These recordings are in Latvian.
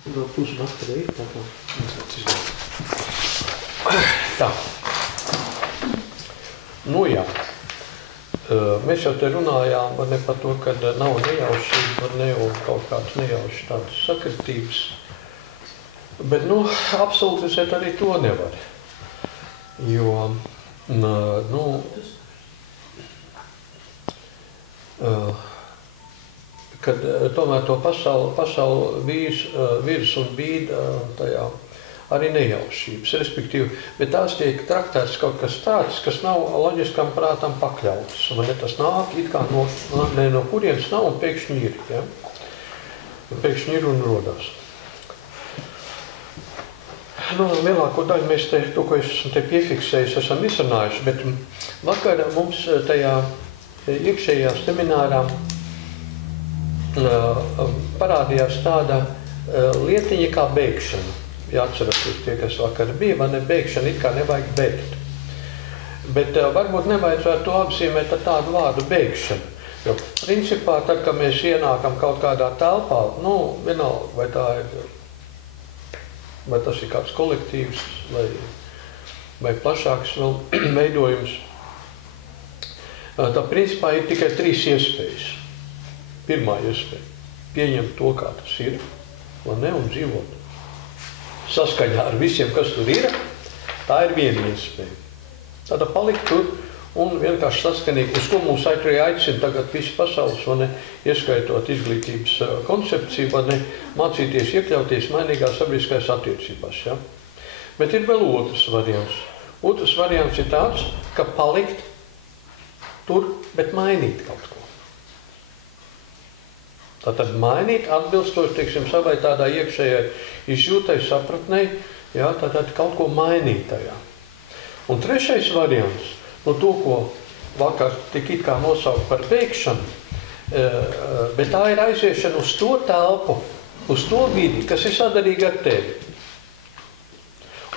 No pusi baterija, tā. Nu jā. Mēs jau te runājām ne par to, ka nav nejaušība, ne un kaut kādas nejaušas tādas sakritības. Bet, absolutizēt arī to nevar. Jo, kad tomēr to pasauli virs un bīda tajā arī nejaušības, respektīvi, bet tās tiek traktēts kaut kas tāds, kas nav loģiskam prātam pakļauts. Man tas nāk, it kā no kurienes nav un pēkšņi ir, ja? Pēkšņi ir un rodās. Lielāko daļu mēs to, ko es esmu te piefiksējis, esam izrunājuši, bet vakar mums tajā iekšējā seminārā parādījās tāda lietiņa kā beigšana. Jāatceraties tie, kas vakar bija, man beigšana it kā nevajag beigt. Bet varbūt nevajadzētu to apzīmēt ar tādu vārdu beigšana. Jo principā, tad, kad mēs ienākam kaut kādā telpā, vienalga, vai tas ir kāds kolektīvs, vai plašāks vēl veidojums, tad principā ir tikai 3 iespējas. Pirmā iespēja – pieņemt to, kā tas ir, un dzīvot saskaņā ar visiem, kas tur ir, tā ir viena iespēja. Tāda palikt tur un vienkārši saskanīgi, uz ko mums aicina tagad visi pasaules, ieskaitot izglītības koncepciju, mācīties iekļauties mainīgās sabiedriskajās attiecībās. Ja? Bet ir vēl otrs variants. Otrs variants ir tāds, ka palikt tur, bet mainīt kaut ko. Tātad mainīt atbilstoši, teiksim, savai tādā iekšējai izjūtai, sapratnei, jā, tātad kaut ko mainīt tajā. Un trešais variants, to, ko vakar tik it kā nosaukt par beigšanu, bet tā ir aiziešana uz to telpu, uz to vidi, kas ir sadarīga ar tevi.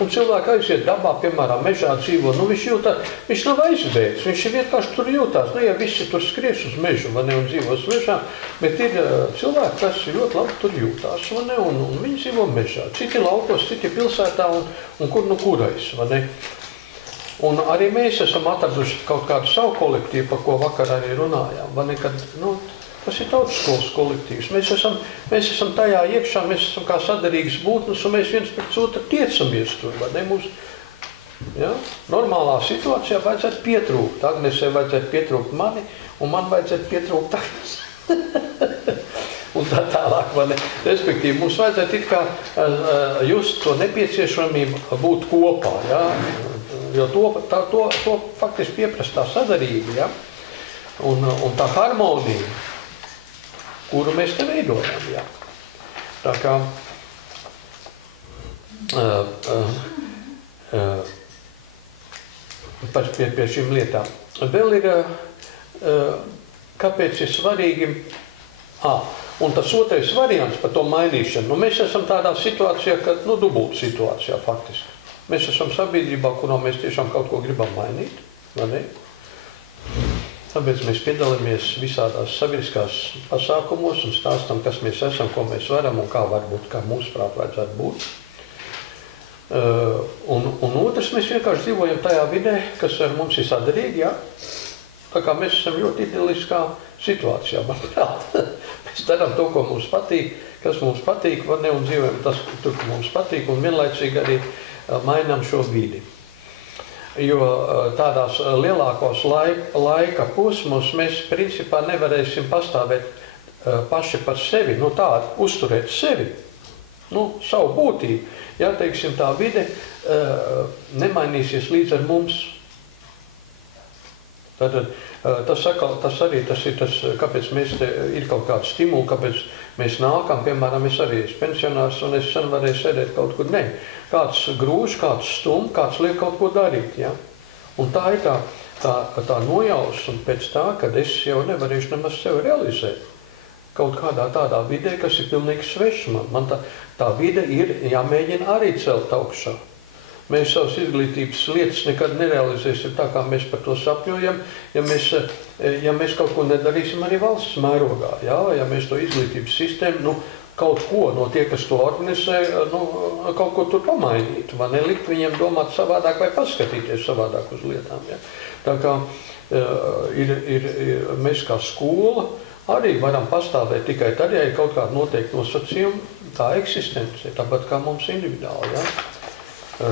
Un cilvēki aiziet dabā, piemēram, mežā dzīvo, viņš nav aizbēdz, viņš vienkārši tur jūtās. Ja visi tur skries uz mežu, un dzīvos mežā, bet ir cilvēki, kas ļoti labi tur jūtās, un viņi dzīvo mežā. Citi laukos, citi pilsētā, un kurais, Un arī mēs esam atraduši kaut kādu savu kolektīvu, par ko vakar arī runājām, kad, tas ir tautskolas kolektīvs. Mēs esam tajā iekšā, mēs esam kā sadarīgas būtnes, un mēs viens pēc otru tiecamies tur, Normālā situācijā vajadzētu pietrūkt. Agnesei vajadzētu pietrūkt mani, un man vajadzētu pietrūkt Agnesi. Un tā tālāk, respektīvi, mums vajadzētu it kā just to nepieciešamību būt kopā, ja? Jo to faktiski pieprasa tā sadarība, ja? Un tā harmonija, kuru mēs te veidojam, ja? Tā kā pie šīm lietām. Vēl ir, kāpēc ir svarīgi, un tas otrais variants par to mainīšanu, mēs esam tādā situācijā, kad, dubult situācijā faktiski. Mēs esam sabiedrībā, kurā mēs tiešām kaut ko gribam mainīt, Tāpēc mēs piedalāmies visādās sabiedriskās pasākumos un stāstam, kas mēs esam, ko mēs varam un kā varbūt, kā mūsuprāt vajadzētu būt. Un otrs, mēs vienkārši dzīvojam tajā vidē, kas ar mums ir sadarīgi, ja? Tā kā mēs esam ļoti idiliskā situācijā, manuprāt. Mēs darām to, ko mums patīk, kas mums patīk, un dzīvojam tas, tur, ko mums patīk, un vienlaicīgi arī mainām šo vidi. Jo tādās lielākos laika posmos mēs principā nevarēsim pastāvēt paši par sevi, uzturēt sevi, savu būtību. Ja, teiksim, tā vide nemainīsies līdz ar mums. Tātad, tas arī ir tas, kāpēc mēs te ir kaut kāds stimuli, kāpēc mēs nākam, piemēram, es arī esmu pensionārs un es sen varēju sēdēt kaut kur, kāds grūž, kāds stum, kāds liek kaut ko darīt, ja? Un tā ir tā nojausma pēc tā, kad es jau nevarēšu nemaz sevi realizēt. Kaut kādā tādā vidē, kas ir pilnīgi sveša man. Man tā vide ir jāmēģina arī celt augšā. Mēs savas izglītības lietas nekad nerealizēsim tā, kā mēs par to sapņojam, ja mēs kaut ko nedarīsim arī valsts mērogā. Ja mēs to izglītības sistēmu kaut ko no tie, kas to organizē, kaut ko tur pamainīt, vai nelikt viņiem domāt savādāk vai paskatīties savādāk uz lietām. Ja? Tā kā mēs kā skola arī varam pastāvēt tikai tad, ja ir kaut kāda noteikta nosacījuma, tā eksistence, tāpat kā mums individuāli. Ja?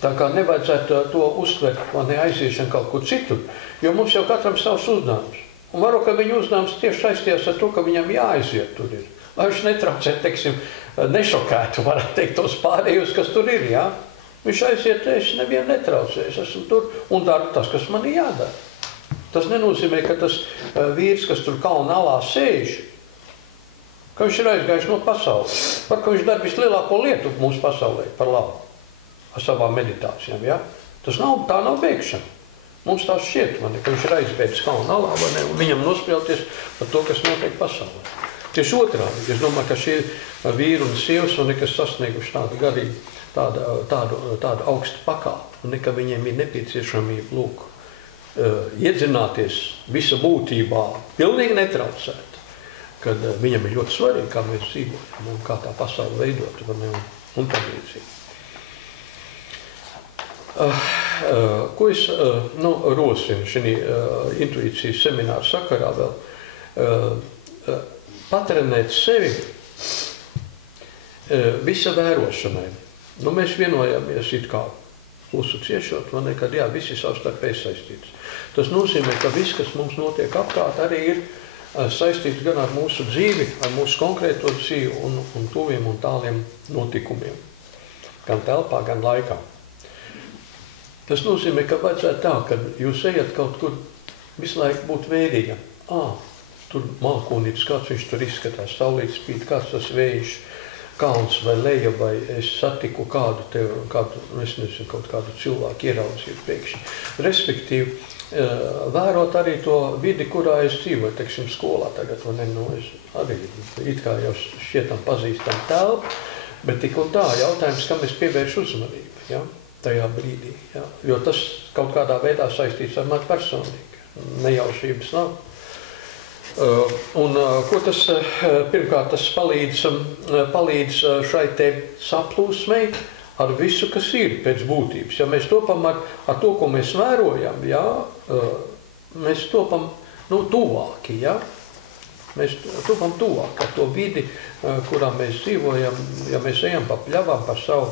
Tā kā nevajadzētu to uztvert, vai neaiziešana kaut kur citur, jo mums jau katram savs uzdevums. Un varu, ka viņa uzdevums tieši saistījās ar to, ka viņam jāaiziet tur ir. Lai viņš netraucē, teiksim, nešokētu, varētu teikt, tos pārējos, kas tur ir, jā. Viņš aiziet, es nevienu netraucēju, es esmu tur un daru tas, kas man ir jādara. Tas nenozīmē, ka tas vīrs, kas tur kalna alā sēž, ka viņš ir aizgājis no pasaules. Par ka viņš dara vislielāko lietu mūsu pasaulē par labu ar savām meditācijām, jā. Tā nav beigšana. Mums tās šķiet, ka viņš ir aizbēdzis kalna alā, un viņam nospļauties par to, kas notiek pasaulē. Tieši otrādi, es domāju, ka šie vīri un sievas un nekas sasnieguši tādu garību, tādu augstu pakāpi, un ka viņiem ir nepieciešamība, iedzināties visa būtībā, pilnīgi netraucēt, kad viņam ir ļoti svarīgi, kā mēs dzīvojam un kā tā pasaule veidot, un tā līdzīgi. Ko es rosinu šī intuīcijas semināra sakarā vēl? Patrenēt sevi visa vērošanai. Mēs vienojāmies it kā klusu ciešot, kad jā, visi savstarpēji saistīts. Tas nozīmē, ka viss, kas mums notiek apkārt, arī ir saistīts gan ar mūsu dzīvi, ar mūsu konkrēto dzīvi un tuviem un tāliem notikumiem. Gan telpā, gan laikā. Tas nozīmē, ka vajadzētu tā, kad jūs ejat kaut kur visu laiku būt vērīgam. Tur mākonītis, kāds viņš tur izskatās, saulītis spīd, kāds tas vējš, kalns vai leja, vai es satiku kādu, es nezinu, kaut kādu cilvēku ieraudzīju pēkšņi. Respektīvi, vērot arī to vidi, kurā es dzīvoju, teiksim, skolā tagad, es arī it kā jau šķietam pazīstam telpu, bet tik un tā jautājums, kam es pievēršu uzmanību, ja? Tajā brīdī, ja? Jo tas kaut kādā veidā saistīts ar mani personīgi, nejaušības nav. Ko tas, pirmkārt, tas palīdz šai te saplūsmei ar visu, kas ir pēc būtības. Ja mēs topam ar to, ko mēs vērojam, ja? Mēs topam tuvāki, ja? Mēs topam tuvāk ar to vidi, kurā mēs dzīvojam, ja mēs ejam pa pļavām, par savu,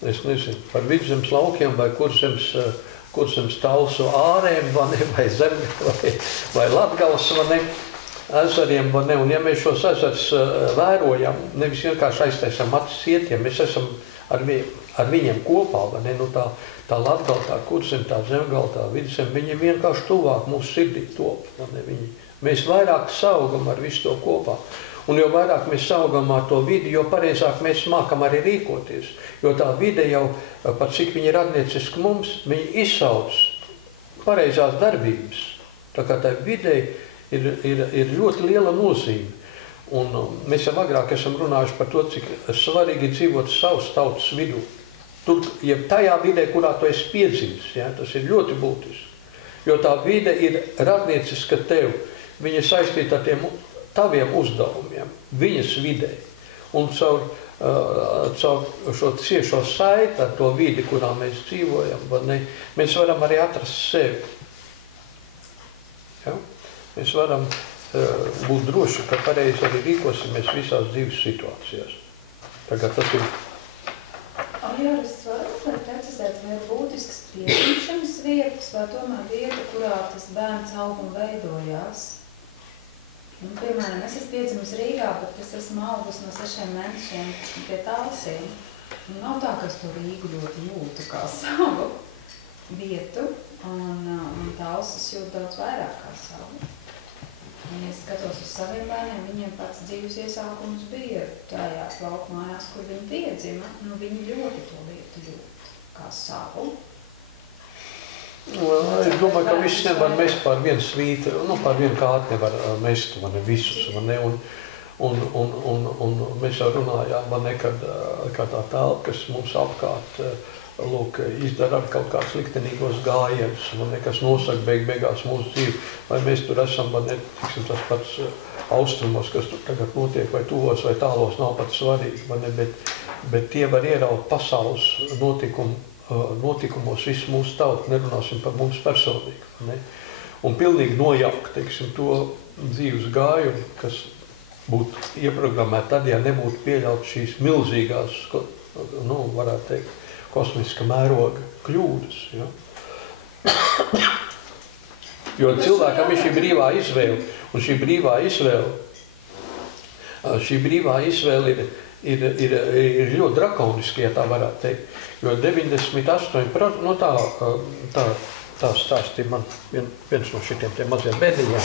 es nezinu, par vidzemes laukiem vai kurzemes talsu ārēm, vai zemgale, vai Latgales, ezeriem, un ja mēs šos ezers vērojam, nevis vienkārši aiztaisam acis ietiem, mēs esam ar viņiem kopā, tā Latgale, tā kurzeme, tā zemgale, tā vidzeme, viņi vienkārši tuvāk mūsu sirdī top, mēs vairāk saugam ar visu to kopā. Un jo vairāk mēs saugam ar to vidi, jo pareizāk mēs mākam arī rīkoties. Jo tā vide jau, pat cik viņi ir radnieciski mums, viņi izsauc pareizās darbības. Tā kā tā videi ir ļoti liela nozīme. Un mēs jau agrāk esam runājuši par to, cik svarīgi dzīvot savas tautas vidū. Tur, ja tajā vidē, kurā tu esi piedzimis, ja, tas ir ļoti būtiski. Jo tā vide ir radnieciska tev. Viņa saistīta ar tiem taviem uzdevumiem, viņas vidē. Un caur šo ciešo saiti ar to vidi, kurā mēs dzīvojam, mēs varam arī atrast sevi. Ja? Mēs varam būt droši, ka pareizi arī rīkosimies visās dzīves situācijās. Tagad tas ir. Jāris, varat precizēt, vai ir būtisks piedzimšanas vietas, vai tomēr vieta, kurā tas bērns aug un veidojās? Piemēram, es esmu piedzimusi Rīgā, bet es esmu augusi no 6 mēnešiem pie Talsiem. Nav tā, ka es to Rīgu ļoti jūtu kā savu vietu, un Talsus jūt daudz vairāk kā savu. Ja es skatos uz saviem bērniem, viņiem pats dzīves iesākums bija tajās lauku mājās, kur viņi piedzima, viņi ļoti to vietu jūt kā savu. Es domāju, ka viss nevar mest par vienu svītu, par vienu kātu nevar mest, visus, Un mēs jau runājām, kad tā telpa, kas mums apkārt lūk, izdara ar kaut kāds liktenīgos gājienus, kas nosaka beigās mūsu dzīvi, vai mēs tur esam, tiksim, tas pats austrumos, kas tur tagad notiek, vai tuvos, vai tālos, nav pat svarīgi, bet tie var ieraut pasaules notikumos visu mūsu tautu, nerunāsim par mums personīgi, un pilnīgi nojaukt, teiksim, to dzīves gājumu, kas būtu ieprogrammēti tad, ja nebūtu pieļaut šīs milzīgās, varētu teikt, kosmiska mēroga kļūdas. Ja? Jo cilvēkam ir šī brīvā izvēle, un šī brīvā izvēle ir ļoti drakoniski, ja tā varētu teikt. Jo 98%, tā stāstīja man viens no šitiem tiem maziem bēdiņiem,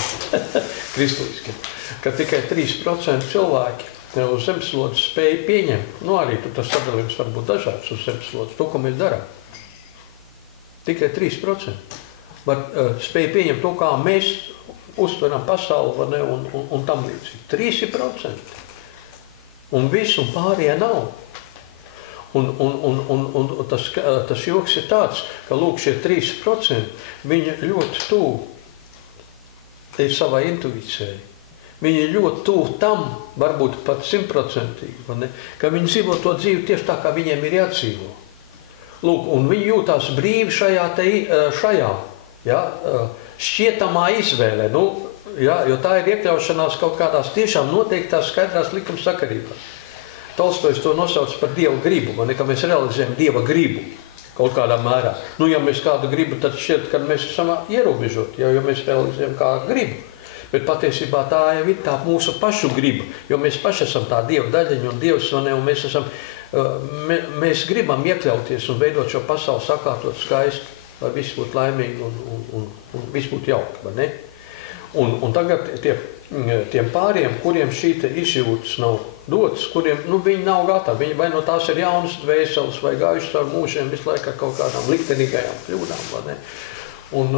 kristuliskiem, ka tikai 3% cilvēki uz zemeslodes spēja pieņemt. Arī tas sadalījums var būt dažāds uz zemeslodes, to, ko mēs darām. Tikai 3% var spēja pieņemt to, kā mēs uztveram pasauli un tam līdzīgi. 3%. Un visu pārējie nav. Un tas joks ir tāds, ka lūk šie 3% viņi ļoti tuvu ir savai intuīcijai. Viņi ir ļoti tuvu tam, varbūt pat 100%, ka viņi dzīvo to dzīvi tieši tā, kā viņiem ir jādzīvo. Lūk, un viņi jūtās brīvi šajā šķietamā izvēlē, jo tā ir iekļaušanās kaut kādās tiešām noteiktās skaidrās likumsakarībās. Tolstojs to nosauc par Dieva gribu, ka mēs realizējam Dieva gribu kaut kādā mērā. Ja mēs kādu gribu, tad šķiet, ka mēs esam ierobežoti, jo mēs realizējam kā gribu. Bet patiesībā tā jau ir tā mūsu pašu griba, jo mēs paši esam tā Dieva daļiņa un Dievs, un mēs gribam iekļauties un veidot šo pasauli sakārtot skaisti, lai viss būtu laimīgi un viss būtu jauki, Un tagad tiem pāriem, kuriem šī izjūtas nav dotas, kuriem viņi nav gatavi, vai no tās ir jaunas dvēseles, vai gājuši caur mūžiem visu laiku ar kaut kādām liktenīgajām kļūdām, Un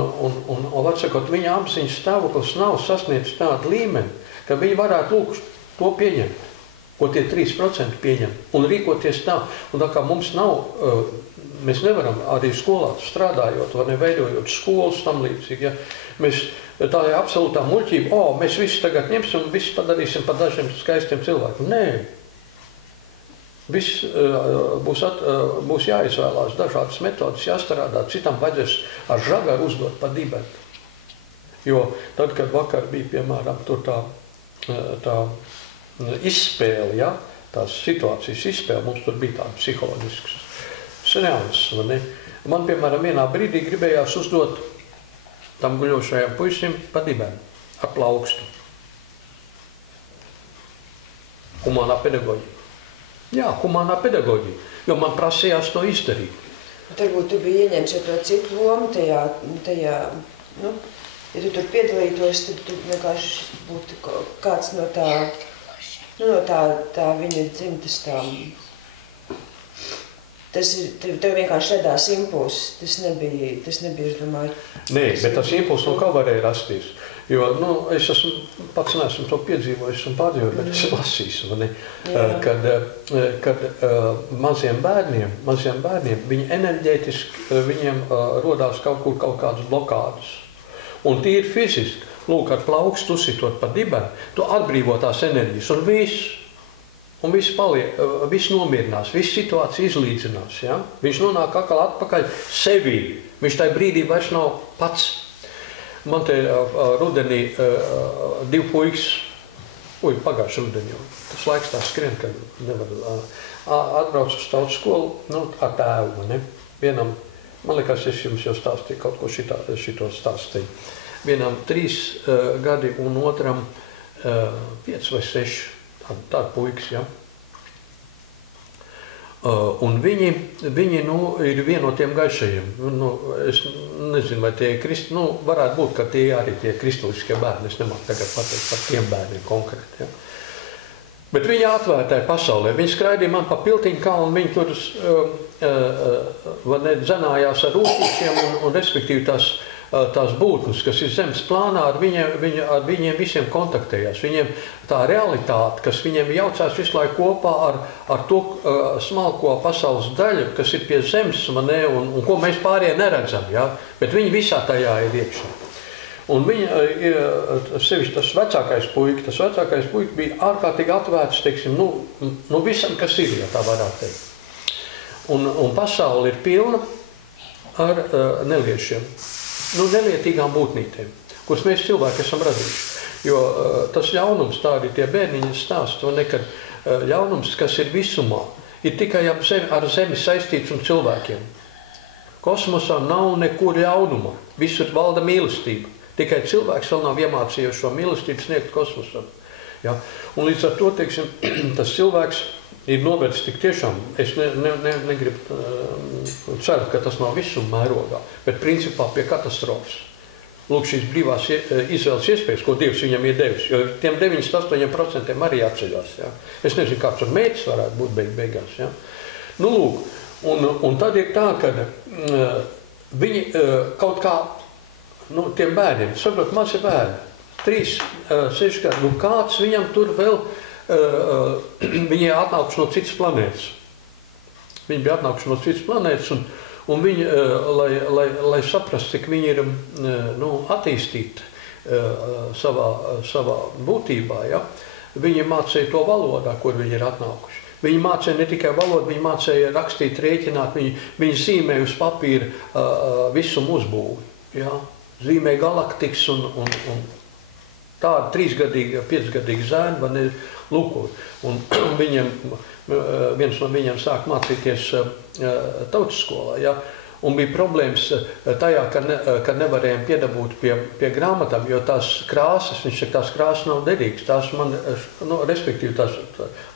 atsakot, viņa apziņas stāvoklis nav sasniedzis tādu līmeni, ka viņi varētu to pieņemt, ko tie 3% pieņem, un rīkoties tā. Un tā kā mums nav, mēs nevaram arī skolā strādājot, veidojot skolas tam līdzīgi, tā ir absolūtā muļķība, mēs visu tagad ņemsim un visu padarīsim par dažiem skaistiem cilvēkiem. Nē. Viss būs jāizvēlās dažādas metodas, jāstrādā, citam vajadzēs ar žagaru uzdot pa dibeni. Jo tad, kad vakar bija, piemēram, tur tā izspēle, tās situācijas izspēle, mums tur bija tāda psiholoģisks seanses, Man, piemēram, vienā brīdī gribējās uzdot tam guļošajam puisim pa dibeni, ar plaukstu. Humānā pedagoģija. Jā, humānā pedagoģija, jo man prasījās to izdarīt. Varbūt tu biji ieņemts jau to citu lomu tajā, ja tu tur piedalītos, tad tu vienkārši būtu kāds no tā viņa dzimtas tām. Tev vienkārši redās impulss, tas nebija, es domāju. Nē, bet tas impulss no kā varēja rasties. Jo, es pats neesmu to piedzīvojis un pārdzīvojis, bet es lasīju, kad maziem bērniem, viņi enerģētiski, viņiem rodās kaut kādas blokādes. Un tīri fiziski, ar plaukstu usitot pa dibeni, tu atbrīvo tās enerģijas un viss paliek, viss nomierinās, viss situācija izlīdzinās. Ja? Viņš nonāk atpakaļ sevī, viņš tajā brīdī vairs nav pats. Man te rudenī 2 puikas, pagājuši rudenī, tas laiks tā skrien, ka nevar atbrauc uz tautas skolu, ar tēvu, Vienam, man liekas, es jums jau stāstīju, kaut ko šito stāstīju. Vienam 3 gadi un otram 5 vai 6, tādi puikas, Un viņi ir vieni no tiem gaišajiem. Es nezinu, vai tie ir varētu būt, ka tie arī tie kristuliskie bērni. Es nemāku tagad pateikt par tiem bērniem konkrēti. Bet viņi atvērtāja pasaulē. Viņi skraidīja man pa Piltiņu kalnu, viņi tur dzenājās ar rūtīšiem un respektīvi tās tās būtnes, kas ir zemes plānā, ar viņiem visiem kontaktējās. Viņiem tā realitāte, kas viņiem jaucās visu laiku kopā ar to smalko pasaules daļu, kas ir pie zemes, un ko mēs pārējie neredzam, ja? Bet viņi visā tajā ir iekšā. Un viņa, sevišķi tas vecākais puika bija ārkārtīgi atvērts, teiksim, nu visam, kas ir, ja tā varētu teikt. Un pasaule ir pilna ar neliešiem, nelietīgām būtnītēm, kuras mēs cilvēki esam radījuši. Jo tas ļaunums, tā arī tie bērniņi stāst, nekad ļaunums, kas ir visumā, ir tikai ar zemi saistīts un cilvēkiem. Kosmosā nav nekur ļaunuma, visur valda mīlestība. Tikai cilvēks vēl nav iemācījies šo mīlestību sniegt kosmosam. Ja? Un līdz ar to, teiksim, tas cilvēks ir novērts tik tiešām, es negribu, ceru, ka tas nav visuma mērogā, bet principā pie katastrofas. Lūk, šīs brīvās izvēles iespējas, ko Dievs viņam ir devis, jo tiem 98% arī atceļās. Ja? Es nezinu, kāds tur mērķis varētu būt beigās. Ja? Nu, lūk, un tad ir tā, ka viņi kaut kā, tiem bērniem, saprot, mazi bērni, 3, 6 gadi, kāds viņam tur vēl, viņi ir atnākuši no citas planētas. Viņi bija atnākuši no citas planētas, un viņi, lai saprast, cik viņi ir attīstīti savā būtībā, ja, viņi mācīja to valodā, kur viņi ir atnākuši. Viņi mācīja ne tikai valodu, viņi mācīja rakstīt, rēķināt, viņi zīmēja uz papīra visumu uzbūvi, ja, zīmēja galaktikas un tāda 3-gadīga, 5-gadīga zēna, man ir lūkot. Un viens no viņiem sāk mācīties tautas skolā, ja? Un bija problēmas tajā, ka nevarējām piedabūt pie grāmatām, jo tās krāsas, viņš saka, tās krāsas nav derīgas, tās man, respektīvi, tās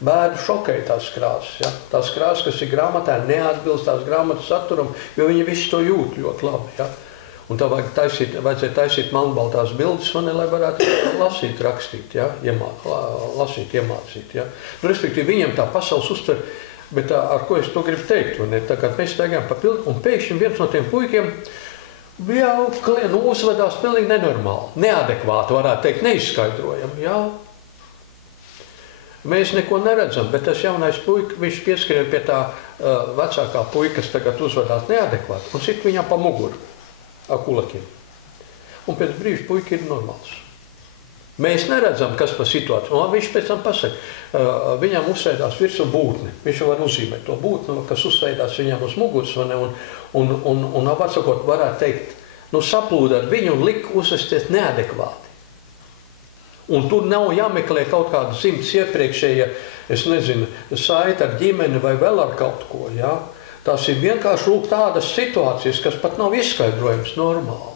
bērnu šokēja tās krāsas, ja? Tās krāsas, kas ir grāmatā, neatbilst tās grāmatas saturam, jo viņi visi to jūt ļoti labi, ja? Un tā vajadzēja taisīt melnbaltās bildes, lai varētu lasīt, rakstīt, ja? Lasīt, iemācīt. Ja? Respektīvi, viņiem tā pasaules uztver, bet ar ko es to gribu teikt, tā kā mēs staigājām pa pildu, un pēkšņi viens no tiem puikiem uzvedās pilnīgi nenormāli, neadekvāti, varētu teikt, neizskaidrojam. Ja? Mēs neko neredzam, bet tas jaunais puika, viņš pieskrien pie tā vecākā puika, kas tagad uzvedās neadekvāti, un sit viņam pa muguru. Ar kulakiem. Un pēc brīža puika ir normāls. Mēs neredzam, kas par situāciju. Un viņš pēc tam pasaka, viņam uzsēdās virsū būtne. Viņš jau var uzzīmēt to būtni, kas uzsēdās viņam uz muguras, un atsakot, varētu teikt, saplūda ar viņu un lika uzvesties neadekvāti. Un tur nav jāmeklē kaut kāda simts iepriekšēja, es nezinu, saita ar ģimeni vai vēl ar kaut ko, jā. Tās ir vienkārši lūk tādas situācijas, kas pat nav izskaidrojams normāli.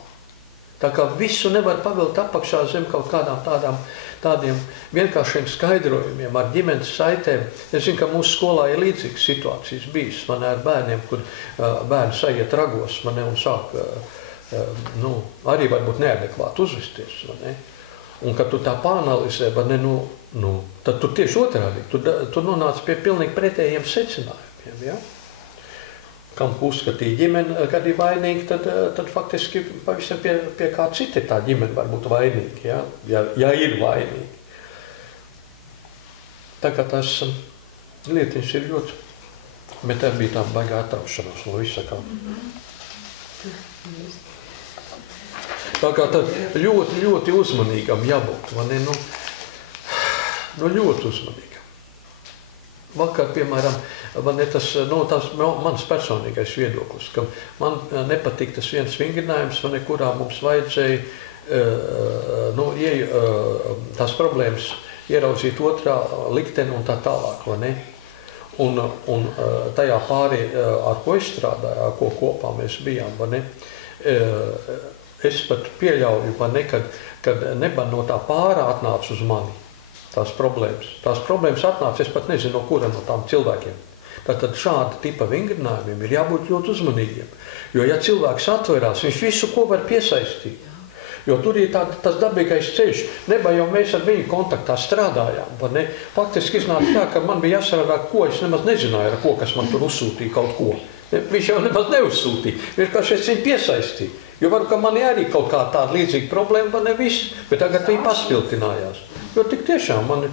Tā kā visu nevar pavilkt apakšā zem kaut kādām tādiem vienkāršiem skaidrojumiem ar ģimenes saitēm. Es zinu, ka mūsu skolā ir līdzīgas situācijas bijis ar bērniem, kur bērni sajiet ragos un sāk arī varbūt neadekvāti uzvesties. Un kad tu tā pāanalizē, tad tu tieši otrādi, tu nonāc pie pilnīgi pretējiem secinājumiem. Ja? Kam uzskatīja ģimeni, kad ir vainīgi, tad faktiski pavisam pie kā cita tā ģimene var būt vainīgi, ja ir vainīgi. Tā kā tas lietiņš ir ļoti, bet tā bija tā baigā atraušanās no visakām. Tā kā tad ļoti, ļoti uzmanīgam jābūt, ļoti uzmanīgam. Vakar, piemēram, tas mans personīgais viedoklis, ka man nepatīk tas viens vingrinājums, kurā mums vajadzēja tās problēmas ieraudzīt otrā likteni un tā tālāk, vai ne? Un tajā pārī, ar ko es strādāju, ar ko kopā mēs bijām, vai ne? Es pat pieļauju, vai ne, kad neba no tā pārā atnāca uz mani. Tās problēmas atnāca, es pat nezinu, no kura no tām cilvēkiem. Tātad šāda tipa vingrinājumiem ir jābūt ļoti uzmanīgiem. Jo, ja cilvēks atverās, viņš visu, ko var piesaistīt. Jo tur ir tas dabīgais ceļš. Neba jau mēs ar viņu kontaktā strādājām. Ne? Faktiski iznāca tā, ka man bija jāsarādā, ko es nemaz nezināju, ar ko, kas man tur uzsūtīja kaut ko. Viņš jau nemaz neuzsūtīja. Vienkārši es viņu piesaistīju. Jo var, ka man arī kaut kā tāda līdzīga problēma, vai ne viss, bet tagad viņi paspiltinājās. Jo tik tiešām man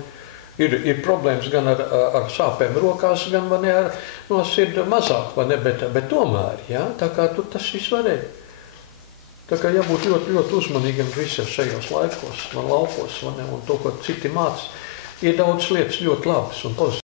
ir problēmas gan ar sāpēm rokās, gan vai ne ar no sirdi mazāk, vai ne, bet tomēr, ja, tā kā tu tas viss varēja. Tā kā jābūt ļoti, ļoti uzmanīgiem visos šajos laikos, man laukos, vai ne, un to, ko citi māca, ir daudz lietas ļoti labas un pozitīvas.